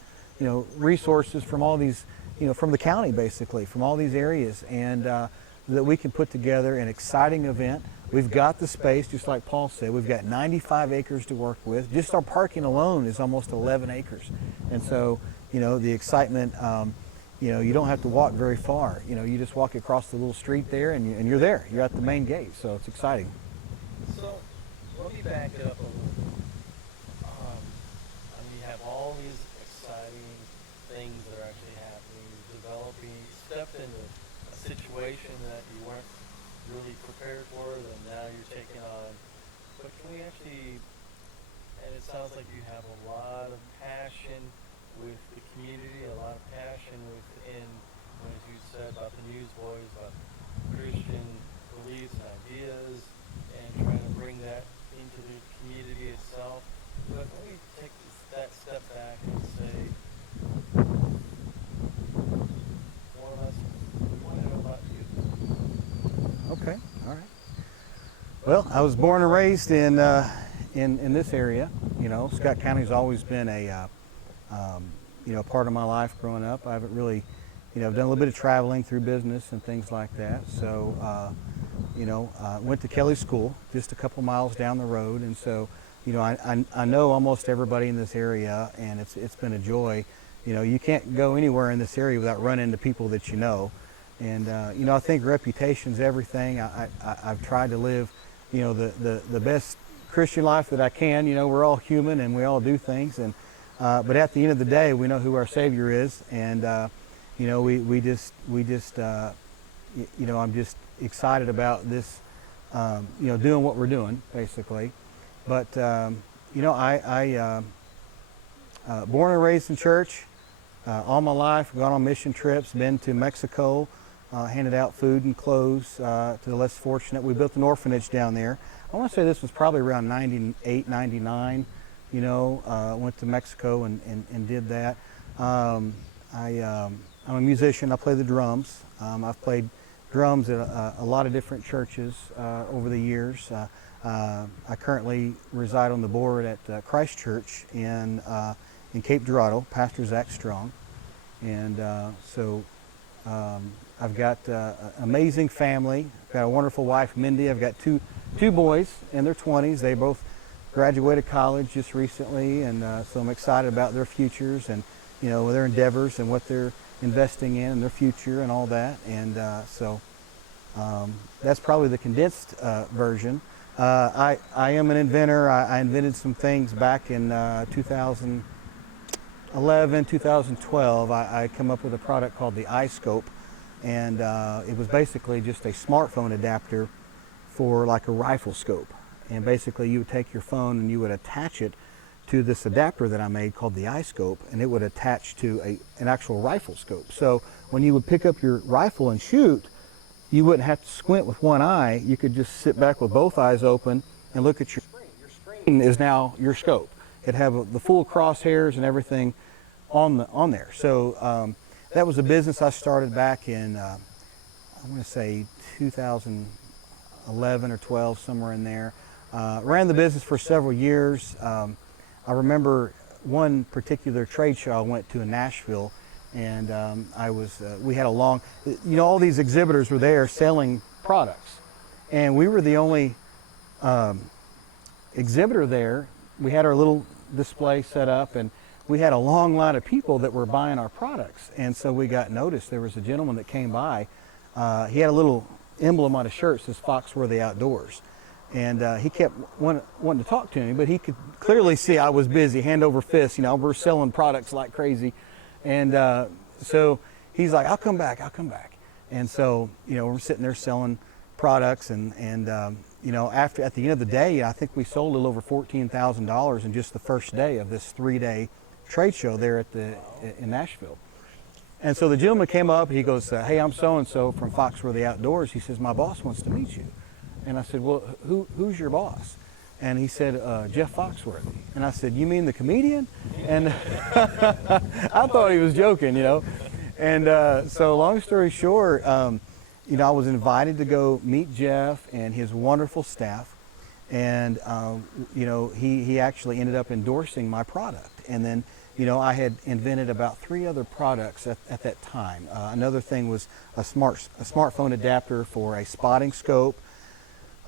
resources from all these, from the county, basically, from all these areas, and that we can put together an exciting event. We've got the space, just like Paul said. We've got 95 acres to work with. Just our parking alone is almost 11 acres. And so, the excitement, you don't have to walk very far. You just walk across the little street there, and you're there. You're at the main gate, so it's exciting. So let me back it up a little bit. You have all these exciting things that are actually happening, developing. You stepped into a situation that you weren't really prepared for, that now you're taking on. But can we actually, and it sounds like you have a lot of passion with the community, a lot of passion within, as you said, about the Newsboys, about Christian beliefs and ideas, and trying to bring that into the community itself. But let me take that step back and say, more or less, we want to know about you. Okay, all right. Well, I was born and raised in this area. Scott County's always been a part of my life growing up. I haven't really, I've done a little bit of traveling through business and things like that. So, went to Kelly School just a couple miles down the road, and so, I know almost everybody in this area, and it's been a joy. You can't go anywhere in this area without running into people that you know. And, I think reputation's everything. I've tried to live, the best Christian life that I can. We're all human and we all do things. And, but at the end of the day, we know who our Savior is. And, I'm just excited about this, doing what we're doing, basically. But, I born and raised in church all my life, gone on mission trips, been to Mexico, handed out food and clothes to the less fortunate. We built an orphanage down there. I want to say this was probably around 98, 99, went to Mexico and did that. I'm a musician. I play the drums. I've played drums at a lot of different churches over the years. I currently reside on the board at Christ Church in Cape Girardeau, Pastor Zach Strong. And I've got an amazing family. I've got a wonderful wife, Mindy. I've got two boys in their 20s. They both graduated college just recently, and so I'm excited about their futures and their endeavors and what they're investing in and their future and all that. And that's probably the condensed version. I am an inventor. I invented some things back in 2011, 2012. I come up with a product called the iScope, and it was basically just a smartphone adapter for like a rifle scope. And basically you would take your phone and you would attach it to this adapter that I made called the iScope, and it would attach to an actual rifle scope. So when you would pick up your rifle and shoot, you wouldn't have to squint with one eye. You could just sit back with both eyes open and look at your screen. Your screen is now your scope. It'd have the full crosshairs and everything on there. So that was a business I started back in, I want to say 2011 or 12, somewhere in there. Ran the business for several years. I remember one particular trade show I went to in Nashville, and we had a long, all these exhibitors were there selling products, and we were the only exhibitor there. We had our little display set up, and we had a long line of people that were buying our products, and so we got noticed. There was a gentleman that came by. He had a little emblem on his shirt that says Foxworthy Outdoors. And he kept wanting to talk to me, but he could clearly see I was busy, hand over fist. We're selling products like crazy. And so he's like, I'll come back. And so, we're sitting there selling products. And at the end of the day, I think we sold a little over $14,000 in just the first day of this 3-day trade show there in Nashville. And so the gentleman came up, he goes, hey, I'm so-and-so from Foxworthy Outdoors. He says, my boss wants to meet you. And I said, well, who's your boss? And he said, Jeff Foxworthy. And I said, you mean the comedian? And I thought he was joking, And so long story short, I was invited to go meet Jeff and his wonderful staff. And, he actually ended up endorsing my product. And then I had invented about 3 other products at that time. Another thing was a smartphone adapter for a spotting scope.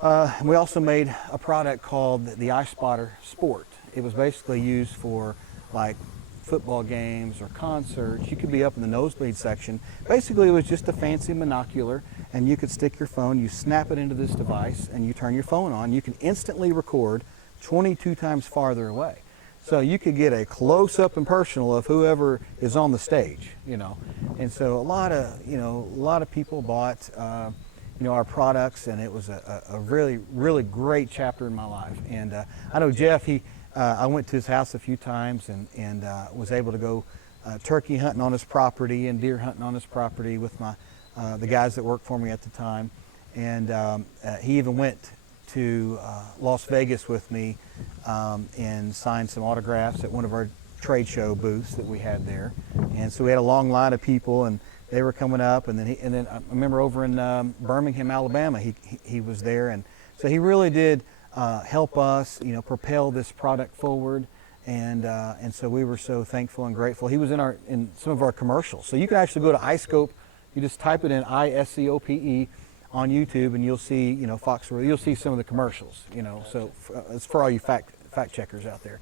And we also made a product called the Eye Spotter Sport. It was basically used for like football games or concerts. You could be up in the nosebleed section. Basically, it was just a fancy monocular, and you could stick your phone, you snap it into this device, and you turn your phone on. You can instantly record 22 times farther away. So you could get a close-up and personal of whoever is on the stage, And so a lot of people bought, our products, and it was a really, really great chapter in my life. And I know Jeff, I went to his house a few times and was able to go turkey hunting on his property and deer hunting on his property with the guys that worked for me at the time. And he even went to Las Vegas with me and signed some autographs at one of our trade show booths that we had there. And so we had a long line of people, and they were coming up. And then I remember over in Birmingham, Alabama, he was there, and so he really did help us, propel this product forward. And so we were so thankful and grateful. He was in some of our commercials. So you can actually go to iScope. You just type it in ISCOPE on YouTube, and you'll see, Fox. You'll see some of the commercials. So it's for all you fact checkers out there.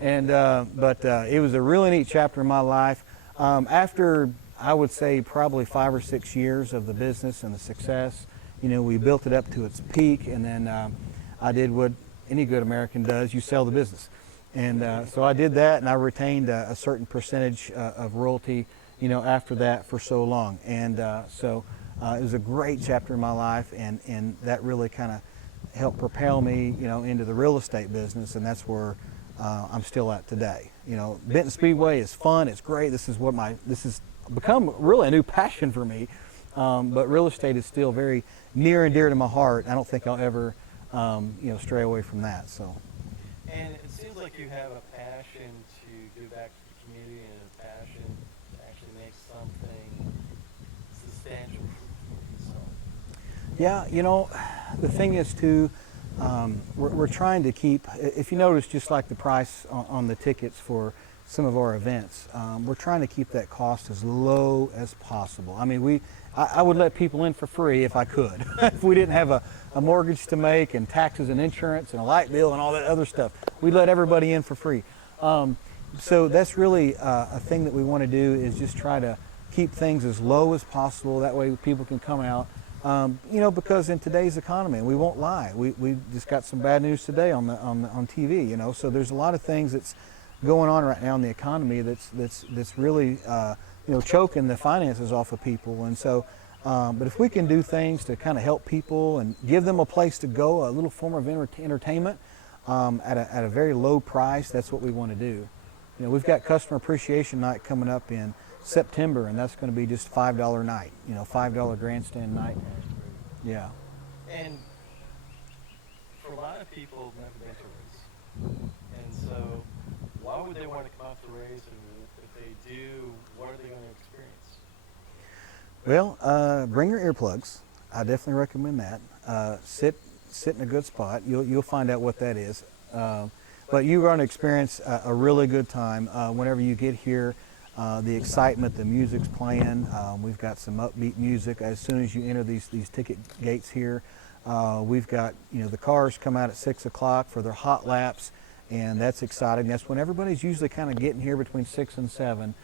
And but it was a really neat chapter in my life. After I would say probably 5 or 6 years of the business and the success, we built it up to its peak, and then I did what any good American does: you sell the business. And so I did that, and I retained a certain percentage of royalty, after that for so long. And so it was a great chapter in my life, and that really kind of helped propel me, into the real estate business, and that's where I'm still at today. Benton Speedway is fun. It's great. This has become really a new passion for me. But real estate is still very near and dear to my heart. I don't think I'll ever, stray away from that. So. And it seems like you have a passion to give back to the community and a passion to actually make something substantial for yourself. Yeah, the thing is too, we're trying to keep, if you notice, just like the price on the tickets for some of our events, we're trying to keep that cost as low as possible. I mean, I would let people in for free if I could. If we didn't have a mortgage to make and taxes and insurance and a light bill and all that other stuff, we'd let everybody in for free. So that's really a thing that we want to do, is just try to keep things as low as possible. That way people can come out. Because in today's economy, we won't lie, we just got some bad news today on TV. So there's a lot of things that's going on right now in the economy that's really choking the finances off of people. And so, but if we can do things to kind of help people and give them a place to go, a little form of entertainment at a very low price, that's what we want to do. We've got Customer Appreciation Night coming up in September, and that's going to be just $5 night, $5 grandstand night. Yeah. And for a lot of people, never been to a race. And so why would they want to come out to race? And if they do, what are they going to experience? Well, bring your earplugs. I definitely recommend that. Sit in a good spot. You'll find out what that is. But you're going to experience a really good time whenever you get here. The excitement, the music's playing. We've got some upbeat music as soon as you enter these ticket gates here. We've got the cars come out at 6 o'clock for their hot laps, and that's exciting. That's when everybody's usually kind of getting here between 6 and 7.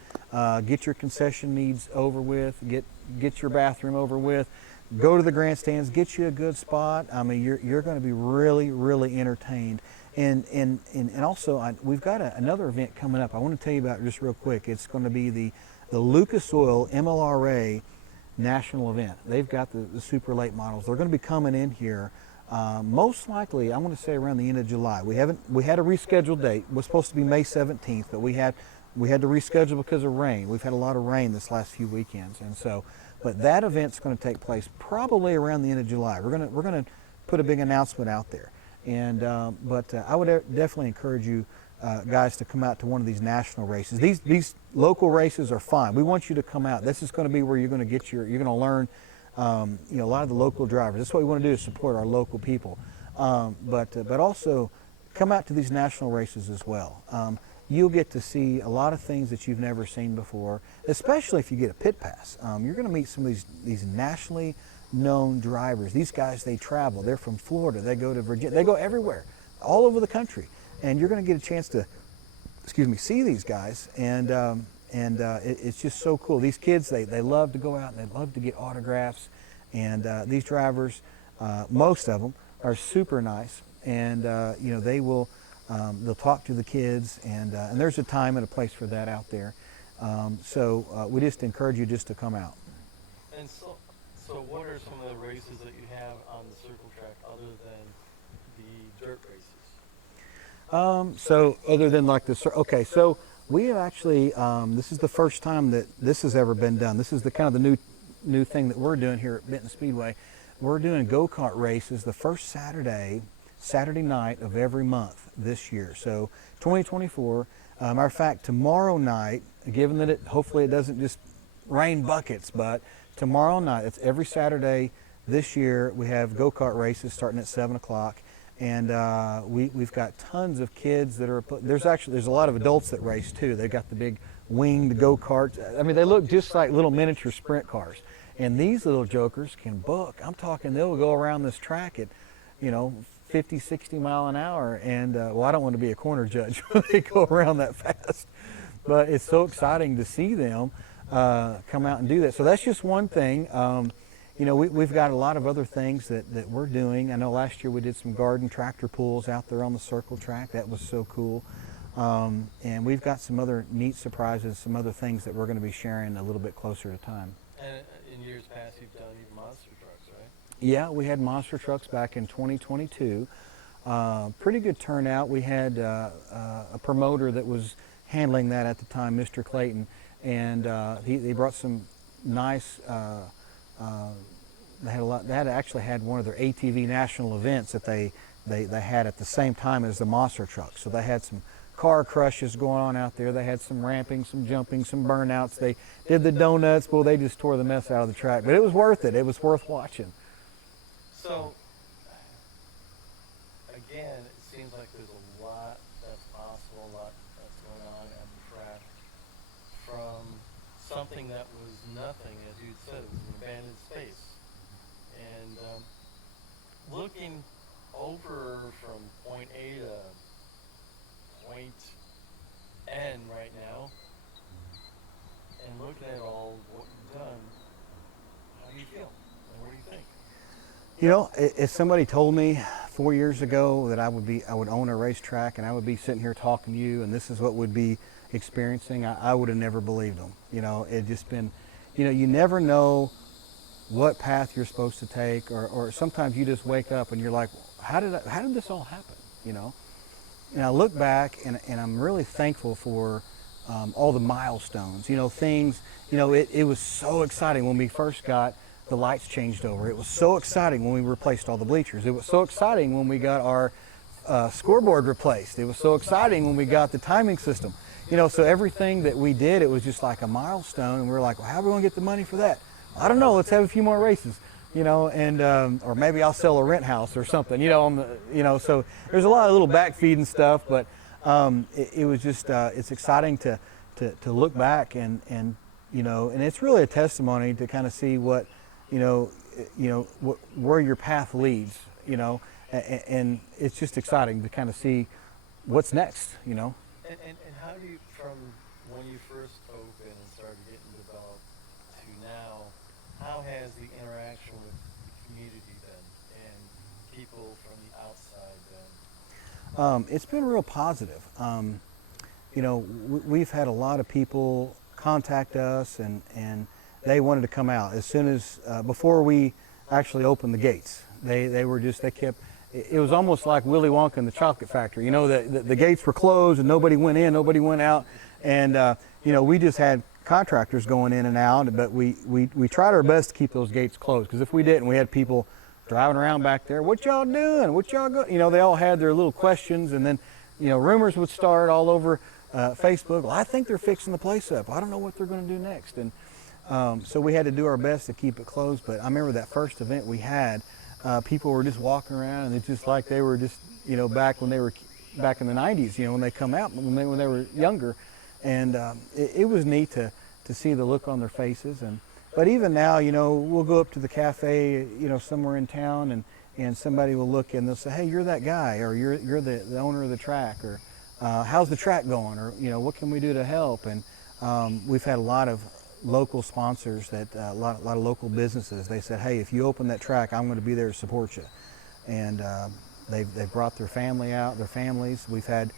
Get your concession needs over with. Get your bathroom over with. Go to the grandstands. Get you a good spot. I mean, you're going to be really, really entertained. And also, we've got another event coming up I want to tell you about just real quick. It's going to be the Lucas Oil MLRA national event. They've got the super late models. They're going to be coming in here most likely, I want to say around the end of July. We had a rescheduled date. It was supposed to be May 17th, but we had to reschedule because of rain. We've had a lot of rain this last few weekends, and so. But that event's going to take place probably around the end of July. We're going to put a big announcement out there. And but I would definitely encourage you guys to come out to one of these national races. These local races are fine. We want you to come out. This is going to be where you're going to you're going to learn a lot of the local drivers. That's what we want to do, is support our local people. But also come out to these national races as well. you'll get to see a lot of things that you've never seen before, especially if you get a pit pass. You're going to meet some of these nationally known drivers. These guys, they travel. They're from Florida. They go to Virginia. They go everywhere, all over the country. And you're going to get a chance to, see these guys. And it's just so cool. These kids, they love to go out and they love to get autographs. And these drivers, most of them, are super nice. And they will. They'll talk to the kids, and there's a time and a place for that out there. So we just encourage you just to come out. And so what are some of the races that you have on the circle track other than the dirt races? So other than like so we have actually, this is the first time that this has ever been done. This is the kind of the new thing that we're doing here at Benton Speedway. We're doing go-kart races the first Saturday night of every month this year. So 2024, matter of fact, tomorrow night, given that hopefully it doesn't just rain buckets, but tomorrow night, it's every Saturday this year, we have go-kart races starting at 7 o'clock. And we've got tons of kids that are, there's a lot of adults that race too. They've got the big winged go-karts. I mean, they look just like little miniature sprint cars. And these little jokers can book. I'm talking, they'll go around this track at, 50, 60 mile an hour. And I don't want to be a corner judge when they go around that fast. But it's so exciting to see them come out and do that. So that's just one thing. We've got a lot of other things that we're doing. I know last year we did some garden tractor pulls out there on the circle track. That was so cool. And we've got some other neat surprises, some other things that we're going to be sharing a little bit closer to time. And in years past, you've done even monster trucks, right? Yeah, we had monster trucks back in 2022. Pretty good turnout. We had a promoter that was handling that at the time, Mr. Clayton, and they brought some nice. They had actually had one of their ATV national events that they had at the same time as the monster trucks. So they had some car crushes going on out there. They had some ramping, some jumping, some burnouts. They did the donuts. Well, they just tore the mess out of the track, but it was worth it. It was worth watching. So again, it seems like there's a lot that's possible, a lot that's going on at the track. From something that was nothing, as you said, it was an abandoned space. And looking over from point A to point N right now, and looking at all what you've done, how do you feel? And what do you think? If somebody told me 4 years ago that I would own a racetrack and I would be sitting here talking to you and this is what we'd be experiencing, I would have never believed them. It just been, you never know what path you're supposed to take, or sometimes you just wake up and you're like, how did this all happen? And I look back and I'm really thankful for all the milestones, things, it was so exciting when we first got the lights changed over. It was so exciting when we replaced all the bleachers. It was so exciting when we got our scoreboard replaced. It was so exciting when we got the timing system. So everything that we did, it was just like a milestone, and we were like, well, how are we going to get the money for that? I don't know. Let's have a few more races, and or maybe I'll sell a rent house or something, So there's a lot of little backfeed stuff, but it was just it's exciting to look back and it's really a testimony to kind of see what where your path leads, and it's just exciting to kind of see what's next, And how do you, from when you first opened and started getting developed to now, how has the interaction with the community been and people from the outside been? It's been real positive. We've had a lot of people contact us and they wanted to come out as soon as before we actually opened the gates. They kept. It was almost like Willy Wonka and the Chocolate Factory. The gates were closed and nobody went in, nobody went out, and we just had contractors going in and out. But we tried our best to keep those gates closed, because if we didn't, we had people driving around back there. What y'all doing? What y'all go? They all had their little questions, and then rumors would start all over Facebook. Well, I think they're fixing the place up. I don't know what they're going to do next, and so we had to do our best to keep it closed. But I remember that first event we had, people were just walking around, and it's just like they were just, back when they were, back in the 90s, you know, when they come out, when they were younger. And it was neat to see the look on their faces. But even now, you know, we'll go up to the cafe, you know, somewhere in town, and somebody will look and they'll say, hey, you're that guy, or you're the owner of the track, or how's the track going, or, you know, what can we do to help? And we've had a lot of local sponsors, that a lot of local businesses. They said, hey, if you open that track, I'm going to be there to support you. And they've brought their family out, their families. We've had,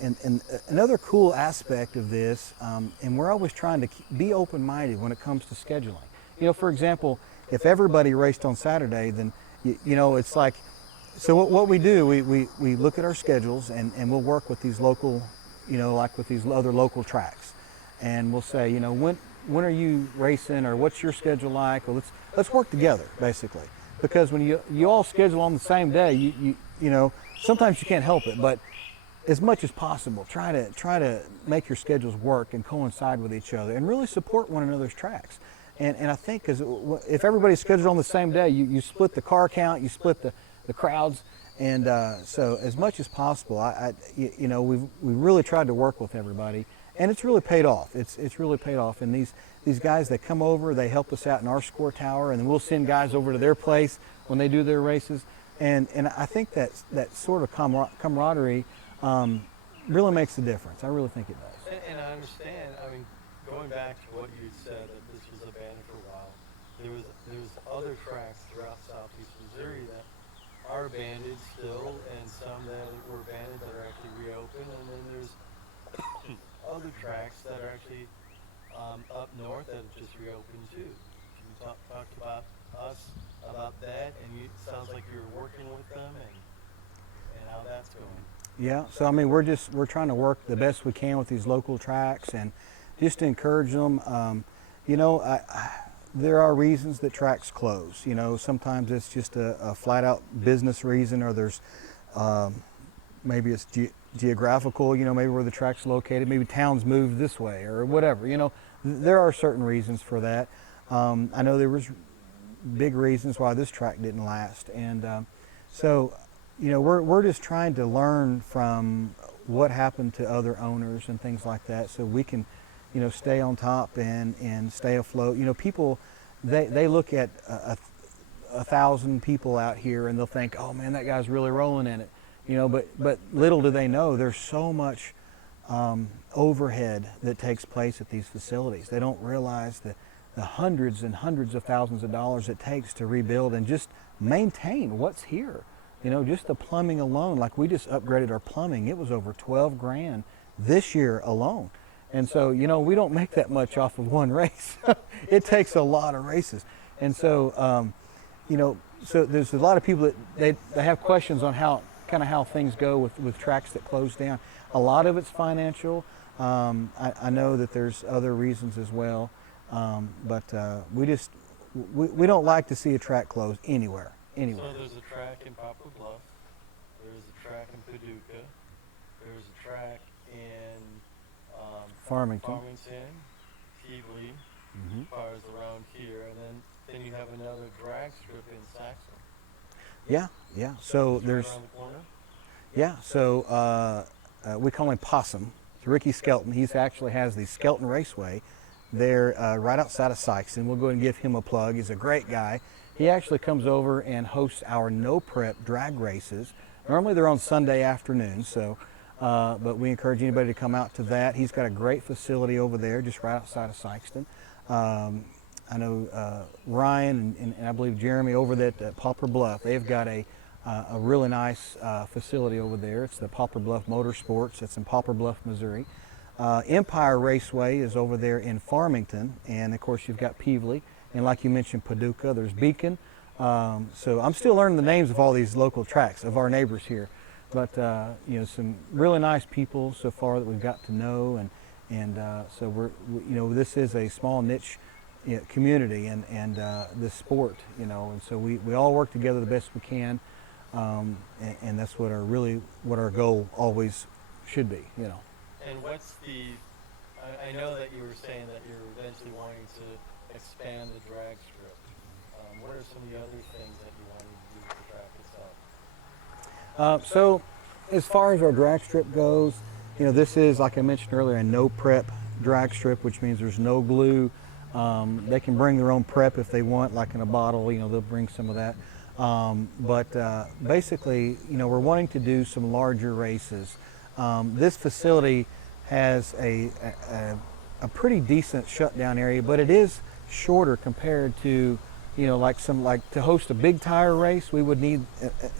and another cool aspect of this, and we're always trying to be open-minded when it comes to scheduling. You know, for example, if everybody raced on Saturday, then, you know, it's like, so what we do, we look at our schedules, and we'll work with these local, you know, like with these other local tracks. And we'll say, you know, when are you racing, or what's your schedule like? Well, let's work together, basically. Because when you all schedule on the same day, you know, sometimes you can't help it, but as much as possible, try to make your schedules work and coincide with each other, and really support one another's tracks. And I think, because if everybody's scheduled on the same day, you split the car count, you split the crowds, and so as much as possible, you know, we really tried to work with everybody, and it's really paid off. It's really paid off. And these guys that come over, they help us out in our score tower, and then we'll send guys over to their place when they do their races. And I think that sort of camaraderie really makes a difference. I really think it does. And I understand. I mean, going back to what you said, that this was abandoned for a while. There was other tracks throughout southeast Missouri that are abandoned still, and some that were abandoned that are actually reopened, and then there's other tracks that are actually up north that have just reopened too. You talked about that, and it sounds like you're working with them and how that's going. Yeah, so I mean, we're trying to work the best we can with these local tracks, and just to encourage them. You know, there are reasons that tracks close. You know, sometimes it's just a flat out business reason, or there's maybe it's geographical, you know, maybe where the track's located, maybe towns moved this way or whatever. You know, there are certain reasons for that. I know there was big reasons why this track didn't last, and so, you know, we're just trying to learn from what happened to other owners and things like that, so we can, you know, stay on top and stay afloat. You know, people, they look at 1,000 people out here and they'll think, oh man, that guy's really rolling in it. You know, but little do they know there's so much overhead that takes place at these facilities. They don't realize the hundreds and hundreds of thousands of dollars it takes to rebuild and just maintain what's here. You know, just the plumbing alone, like we just upgraded our plumbing. It was over 12 grand this year alone. And so, you know, we don't make that much off of one race. It takes a lot of races. And so, you know, so there's a lot of people that they have questions on how things go with tracks that close down. A lot of it's financial. I know that there's other reasons as well. But we don't like to see a track close anywhere. So there's a track in Poplar Bluff. There's a track in Paducah. There's a track in Farmington, Heatley, cars around here, and then you have another drag strip in Saxon. Yeah. So there's, around the corner? yeah. So we call him Possum. It's Ricky Skelton. He actually has the Skelton Raceway there right outside of Sykeston. We'll go ahead and give him a plug. He's a great guy. He actually comes over and hosts our no prep drag races. Normally they're on Sunday afternoons, so but we encourage anybody to come out to that. He's got a great facility over there just right outside of Sykeston. I know Ryan and I believe Jeremy over at Poplar Bluff, they've got a really nice facility over there. It's the Poplar Bluff Motorsports. It's in Poplar Bluff, Missouri. Empire Raceway is over there in Farmington, and of course you've got Peevely, and like you mentioned, Paducah. There's Beacon. So I'm still learning the names of all these local tracks of our neighbors here, but you know, some really nice people so far that we've got to know, and so you know, this is a small niche, you know, community, and this sport, you know, and so we all work together the best we can, and that's what our goal always should be, you know. And what's I know that you were saying that you're eventually wanting to expand the drag strip. What are some of the other things that you want to do with the track itself? So as far as our drag strip goes, this is, like I mentioned earlier, a no prep drag strip, which means there's no glue. They can bring their own prep if they want, like in a bottle, they'll bring some of that. But basically, we're wanting to do some larger races. This facility has a pretty decent shutdown area, but it is shorter compared to, like to host a big tire race, we would need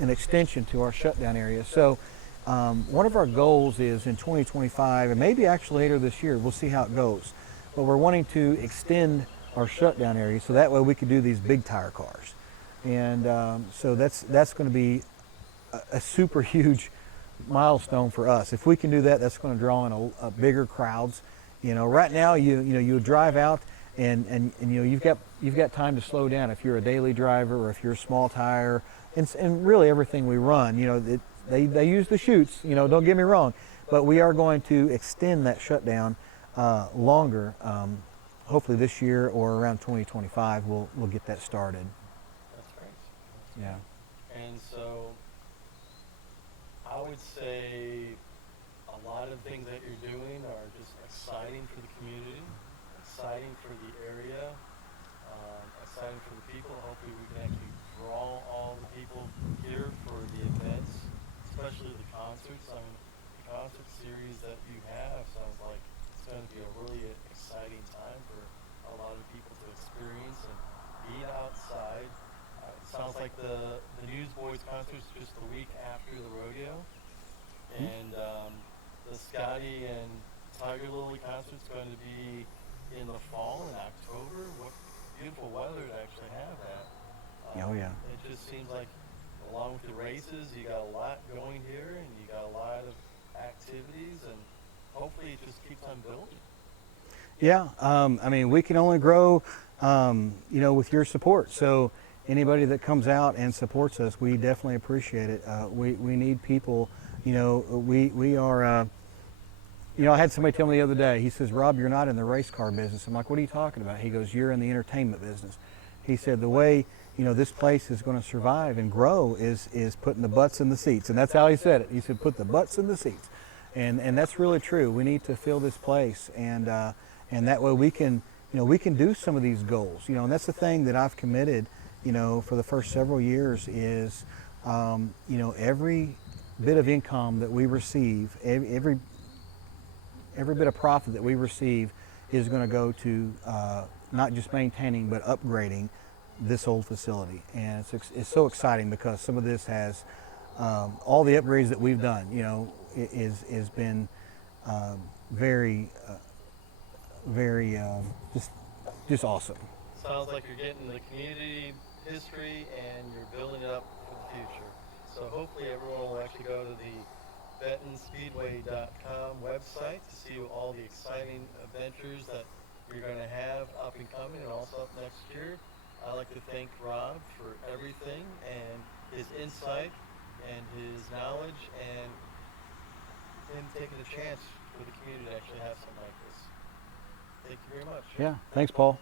an extension to our shutdown area. So one of our goals is in 2025, and maybe actually later this year, we'll see how it goes, but we're wanting to extend our shutdown area so that way we can do these big tire cars. And so that's going to be a super huge milestone for us. If we can do that, that's going to draw in a bigger crowds. Right now you drive out and you've got time to slow down if you're a daily driver or if you're a small tire, and really everything we run, they use the chutes, don't get me wrong, but we are going to extend that shutdown longer. Hopefully this year or around 2025 we'll get that started. That's great. Yeah. And so I would say a lot of things that you're doing are just exciting for the community, exciting for the area, exciting for the people. Hopefully we can actually draw all the people here for the events, especially the concerts. I mean, the concert series that you have sounds like it's going to be a really exciting time for a lot of people to experience and be outside. It sounds like the Newsboys concert is just the week after the rodeo, and the Scotty and Tiger Lily concert is going to be in the fall in October. What beautiful weather to actually have that. Oh yeah. It just seems like along with the races, you got a lot going here, and you got a lot of activities, and hopefully it just keeps on building. Yeah, I mean, we can only grow, with your support. So anybody that comes out and supports us, we definitely appreciate it. We need people, we are, I had somebody tell me the other day, he says, Rob, you're not in the race car business. I'm like, what are you talking about? He goes, you're in the entertainment business. He said, the way, this place is going to survive and grow is putting the butts in the seats. And that's how he said it. He said, put the butts in the seats. And that's really true. We need to fill this place, and that way we can do some of these goals. And that's the thing that I've committed, for the first several years is, every bit of income that we receive, every bit of profit that we receive is going to go to not just maintaining but upgrading this old facility. And it's so exciting because some of this has all the upgrades that we've done, is been very just awesome. Sounds like you're getting the community history and you're building it up for the future. So hopefully everyone will actually go to the BentonSpeedway.com website to see all the exciting adventures that you're going to have up and coming and also up next year. I'd like to thank Rob for everything and his insight and his knowledge and him taking a chance for the community to actually have something like this. Thank you very much. Yeah, thanks, Paul.